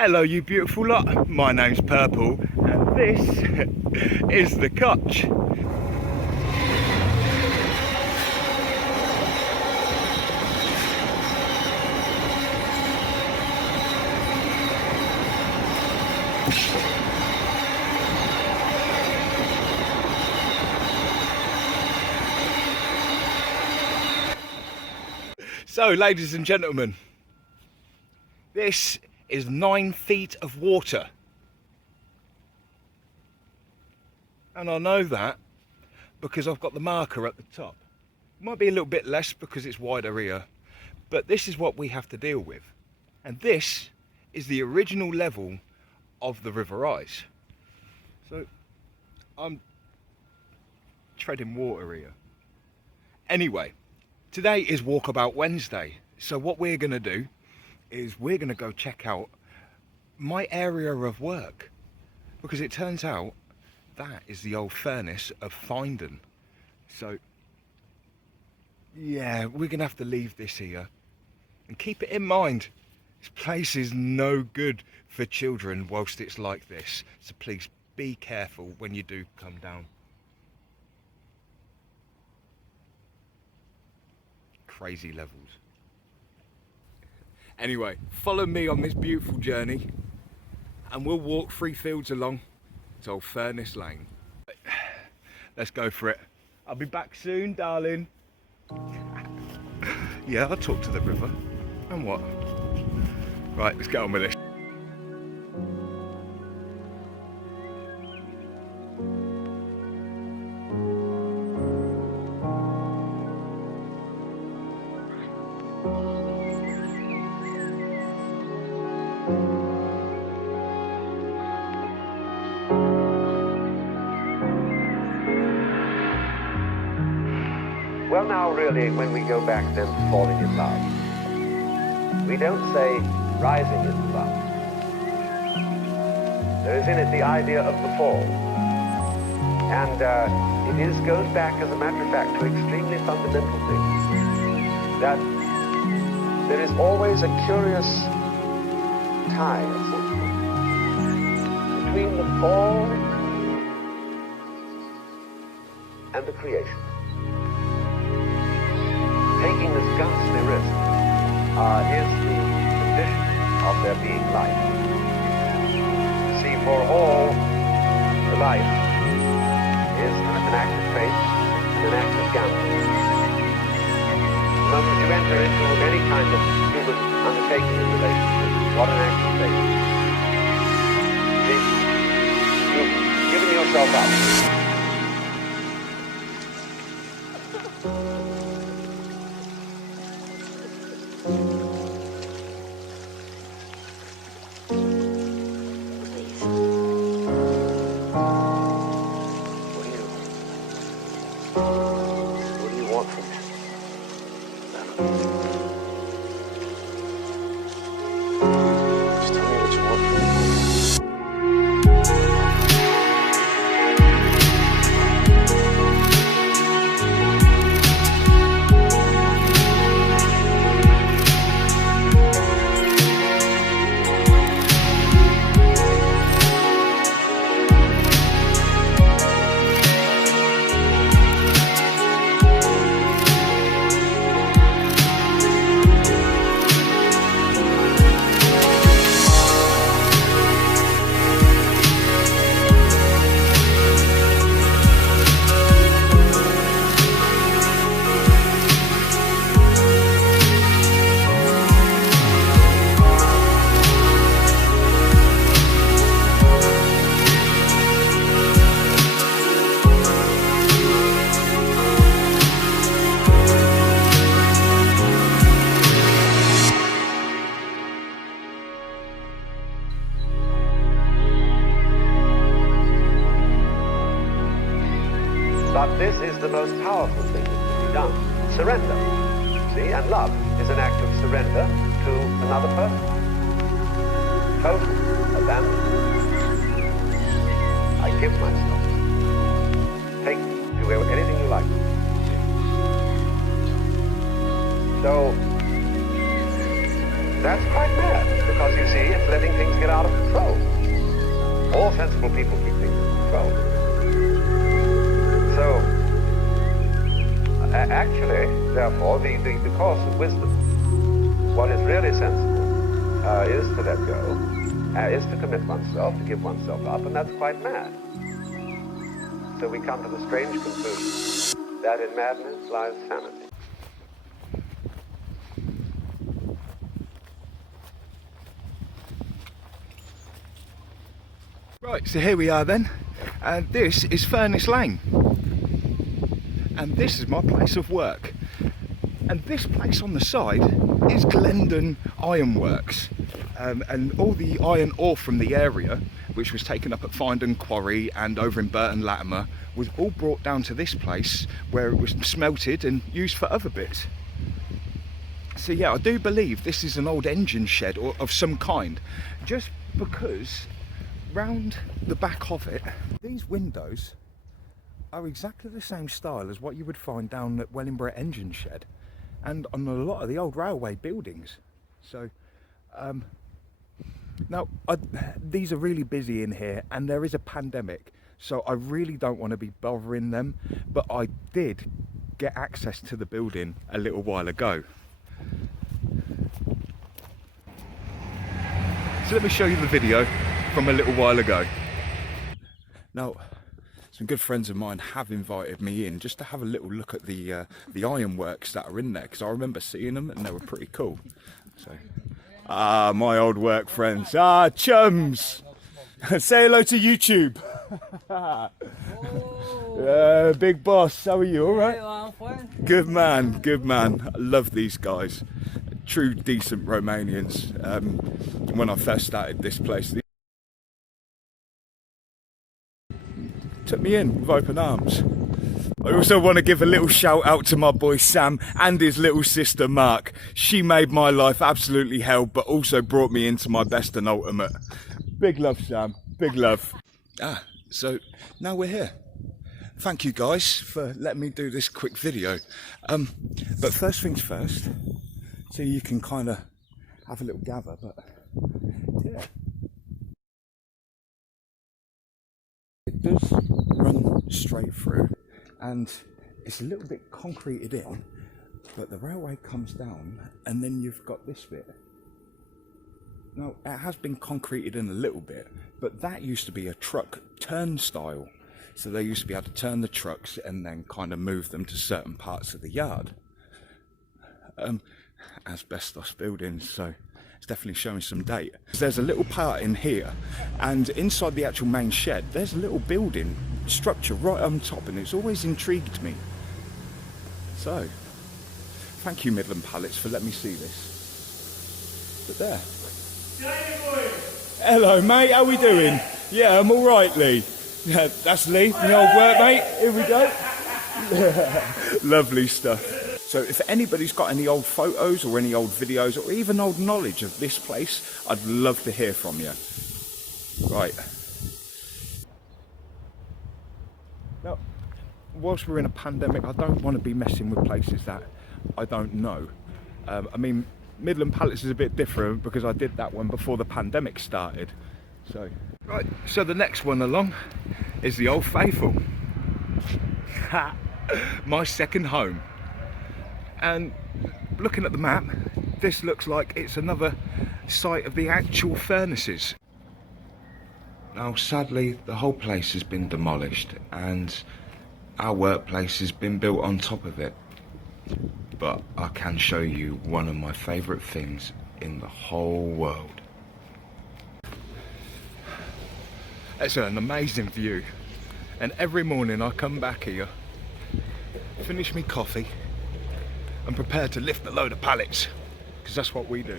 Hello you beautiful lot, my name's Purple and this is the Cotch. So ladies and gentlemen, this is 9 feet of water, and I know that because I've got the marker at the top. It might be a little bit less because it's wider here, but this is what we have to deal with, and this is the original level of the River Rise. So I'm treading water here. Anyway, today is Walkabout Wednesday, so what we're going to do is we're going to go check out my area of work, because it turns out that is the old furnace of Findon. So yeah, we're going to have to leave this here, and keep it in mind, this place is no good for children whilst it's like this, so please be careful when you do come down. Crazy levels. Anyway, follow me on this beautiful journey and we'll walk 3 fields along to Old Furnace Lane. Let's go for it. I'll be back soon, darling. Yeah, I'll talk to the river. And what? Right, let's get on with this. Well, now, really, when we go back then to falling in love, we don't say rising into love. There is in it the idea of the fall. And it goes back, as a matter of fact, to extremely fundamental things. That there is always a curious tie between the fall and the creation. Taking this ghastly risk is the condition of there being life. See, for all, the life is an act of faith and an act of gambling. The moment you enter into any kind of human undertaking in relationship, what an act of faith. See, you've given yourself up. What do you want from me? Just tell me what you want from me. But this is the most powerful thing that can be done. Surrender. See, and love is an act of surrender to another person. Total abandon. I give myself. Take me. Do anything you like. So, that's quite bad, because you see, letting things get out of control. All sensible people keep things in control. So, actually, therefore, the course of wisdom, what is really sensible, is to let go, is to commit oneself, to give oneself up, and that's quite mad. So we come to the strange conclusion that in madness lies sanity. Right, so here we are then, and this is Furnace Lane, and this is my place of work, and this place on the side is Glendon Iron Works, and all the iron ore from the area, which was taken up at Findon Quarry and over in Burton Latimer, was all brought down to this place where it was smelted and used for other bits. So yeah, I do believe this is an old engine shed or of some kind, just because round the back of it, these windows are exactly the same style as what you would find down at Wellingborough Engine Shed and on a lot of the old railway buildings. So now these are really busy in here and there is a pandemic, so I really don't want to be bothering them, but I did get access to the building a little while ago. So let me show you the video from a little while ago. Now, some good friends of mine have invited me in just to have a little look at the ironworks that are in there, because I remember seeing them and they were pretty cool. So, my old work friends, chums, say hello to YouTube. Big boss, how are you? All right? I'm fine. Good man, good man. I love these guys. True, decent Romanians. When I first started this place, they took me in with open arms. I also want to give a little shout out to my boy Sam and his little sister Mark. She made my life absolutely hell, but also brought me into my best and ultimate. Big love, Sam. Big love. So now we're here. Thank you guys for letting me do this quick video. But first things first, so you can kind of have a little gather, but yeah. It does run straight through and it's a little bit concreted in, but the railway comes down and then you've got this bit. Now, it has been concreted in a little bit, but that used to be a truck turnstile. So they used to be able to turn the trucks and then kind of move them to certain parts of the yard. Asbestos buildings, so it's definitely showing some date. There's a little part in here, and inside the actual main shed, there's a little building structure right on top, and it's always intrigued me. So, thank you Midland Pallets for letting me see this. But there. Hello mate, how we doing? Yeah, I'm alright Lee. Yeah, that's Lee, my old work mate. Here we go. Lovely stuff. So if anybody's got any old photos or any old videos or even old knowledge of this place, I'd love to hear from you. Right. Now, whilst we're in a pandemic, I don't want to be messing with places that I don't know. I mean, Midland Pallets is a bit different because I did that one before the pandemic started. So, right, so the next one along is the Old Faithful. My second home. And looking at the map, this looks like it's another site of the actual furnaces. Now sadly, the whole place has been demolished and our workplace has been built on top of it. But I can show you one of my favourite things in the whole world. It's an amazing view, and every morning I come back here, finish me coffee and prepare to lift a load of pallets, because that's what we do.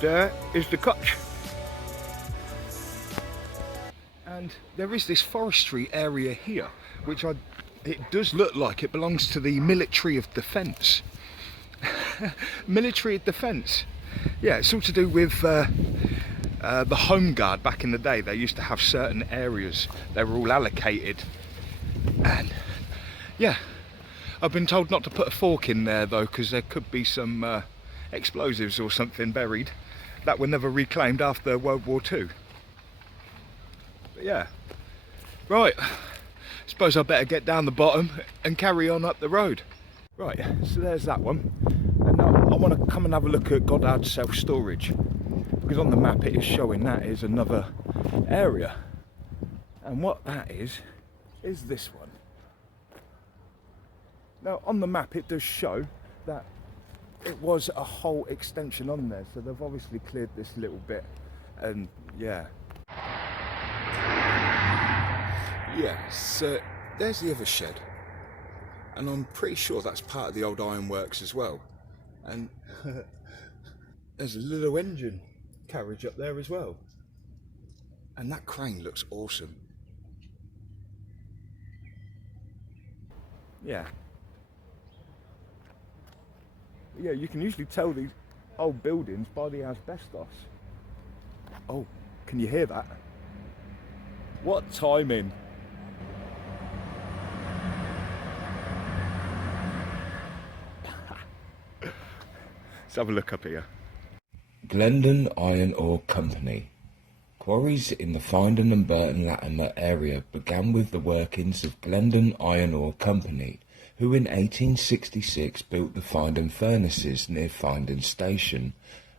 There is the coach, and And there is this forestry area here, which it does look like it belongs to the military of defence. Military of defence. Yeah, it's all to do with the Home Guard back in the day. They used to have certain areas, they were all allocated. And yeah, I've been told not to put a fork in there though, because there could be some explosives or something buried that were never reclaimed after World War II. But yeah, right, suppose I better get down the bottom and carry on up the road. Right, so there's that one. And now I want to come and have a look at Goddard self-storage, because on the map it is showing that is another area. And what that is this one. Now on the map it does show that it was a whole extension on there, so they've obviously cleared this little bit, and yeah. Yeah, so there's the other shed, and I'm pretty sure that's part of the old ironworks as well. And there's a little engine carriage up there as well, and that crane looks awesome. Yeah. Yeah, you can usually tell these old buildings by the asbestos. Oh, can you hear that? What timing? Let's have a look up here. Glendon Iron Company. Quarries in the Findon and Burton Latimer area began with the workings of Glendon Iron Company, who in 1866 built the Findon furnaces near Findon Station,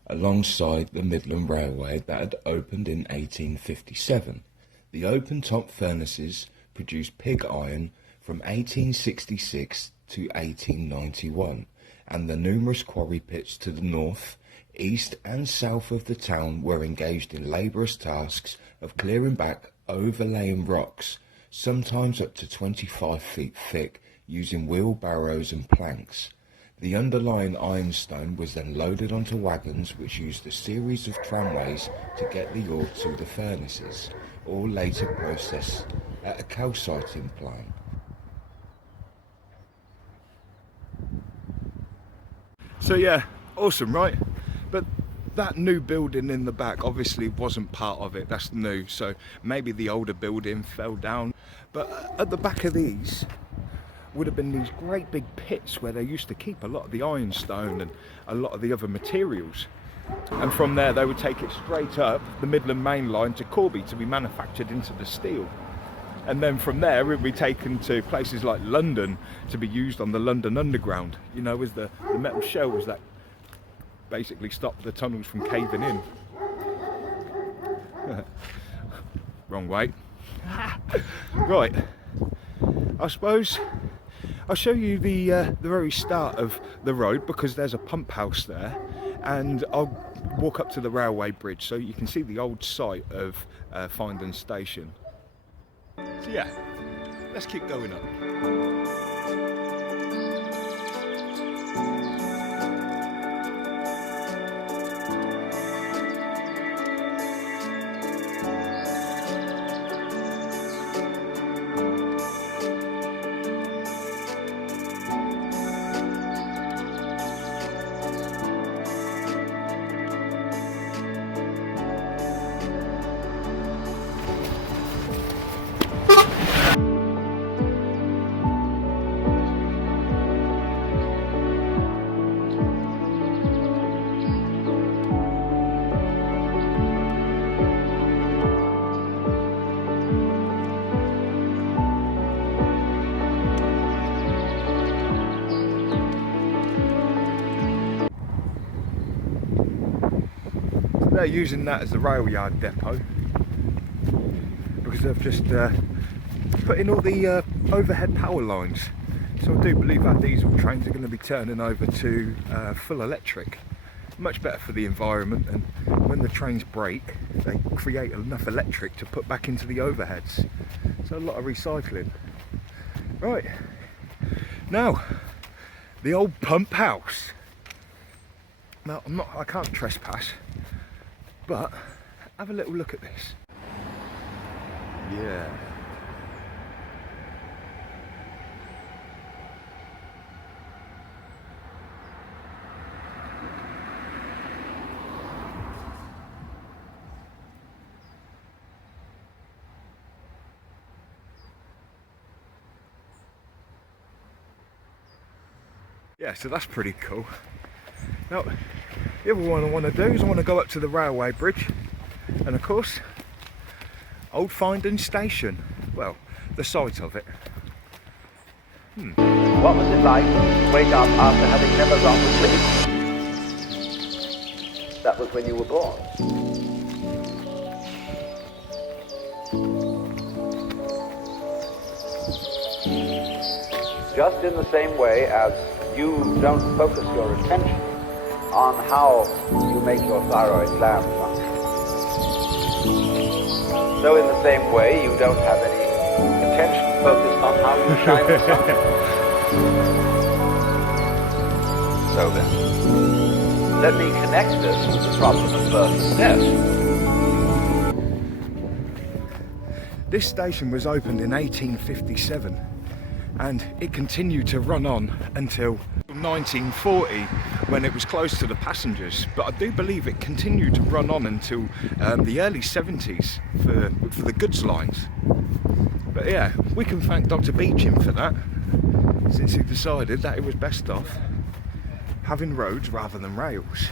alongside the Midland Railway that had opened in 1857. The open-top furnaces produced pig iron from 1866 to 1891, and the numerous quarry pits to the north, east and south of the town were engaged in laborious tasks of clearing back overlaying rocks, sometimes up to 25 feet thick, using wheelbarrows and planks. The underlying ironstone was then loaded onto wagons which used a series of tramways to get the ore to the furnaces, all later processed at a calciting plant. So yeah, awesome, right? But that new building in the back obviously wasn't part of it, that's new, so maybe the older building fell down. But at the back of these would have been these great big pits where they used to keep a lot of the ironstone and a lot of the other materials. And from there they would take it straight up the Midland Main Line to Corby to be manufactured into the steel. And then from there it would be taken to places like London to be used on the London Underground, you know, as the metal shells that basically stop the tunnels from caving in. Wrong way. Right, I suppose I'll show you the very start of the road, because there's a pump house there, and I'll walk up to the railway bridge so you can see the old site of Findon Station. So yeah, let's keep going up. They're using that as the rail yard depot, because they've just put in all the overhead power lines. So I do believe our diesel trains are going to be turning over to full electric. Much better for the environment, and when the trains break they create enough electric to put back into the overheads. So a lot of recycling. Right, now the old pump house. Now I can't trespass, but have a little look at this. Yeah. Yeah, so that's pretty cool. Now, the other one I want to do is I want to go up to the railway bridge, and of course, Old Findon Station. Well, the site of it. What was it like to wake up after having never gone to sleep? That was when you were born. Just in the same way as you don't focus your attention on how you make your thyroid gland function, so in the same way you don't have any attention focused on how you shine the sun. So then, let me connect this with the problem of birth and death. This station was opened in 1857, and it continued to run on until 1940 when it was closed to the passengers, but I do believe it continued to run on until the early 70s for the goods lines. But yeah, we can thank Dr. Beecham for that, since he decided that it was best off having roads rather than rails.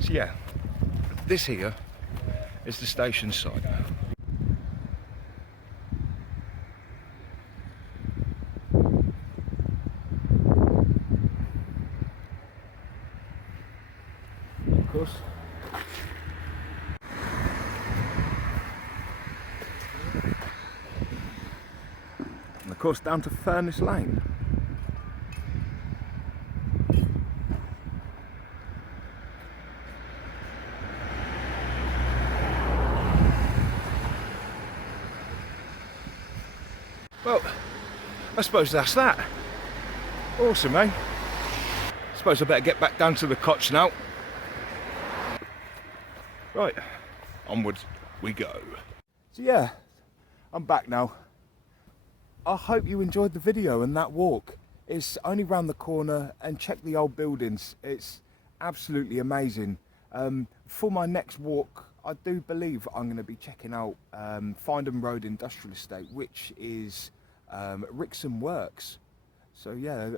So yeah, this here is the station site. Of course. And of course down to Furnace Lane. Well, I suppose that's that. Awesome, eh? Suppose I better get back down to the cotch now. Right, onwards we go. So yeah, I'm back now. I hope you enjoyed the video and that walk. It's only round the corner, and check the old buildings. It's absolutely amazing. For my next walk, I do believe I'm going to be checking out Findham Road Industrial Estate, which is Rixon Works. So yeah,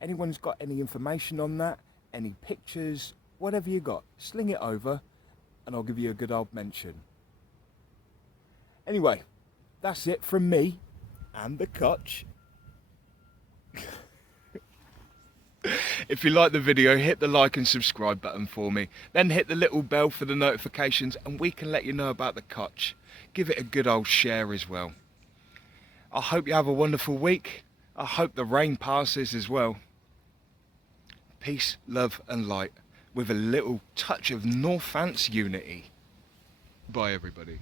anyone's got any information on that, any pictures, whatever you got, sling it over and I'll give you a good old mention. Anyway, that's it from me and the cotch. If you like the video, hit the like and subscribe button for me. Then hit the little bell for the notifications and we can let you know about the cotch. Give it a good old share as well. I hope you have a wonderful week. I hope the rain passes as well. Peace, love and light with a little touch of Northants unity. Bye everybody.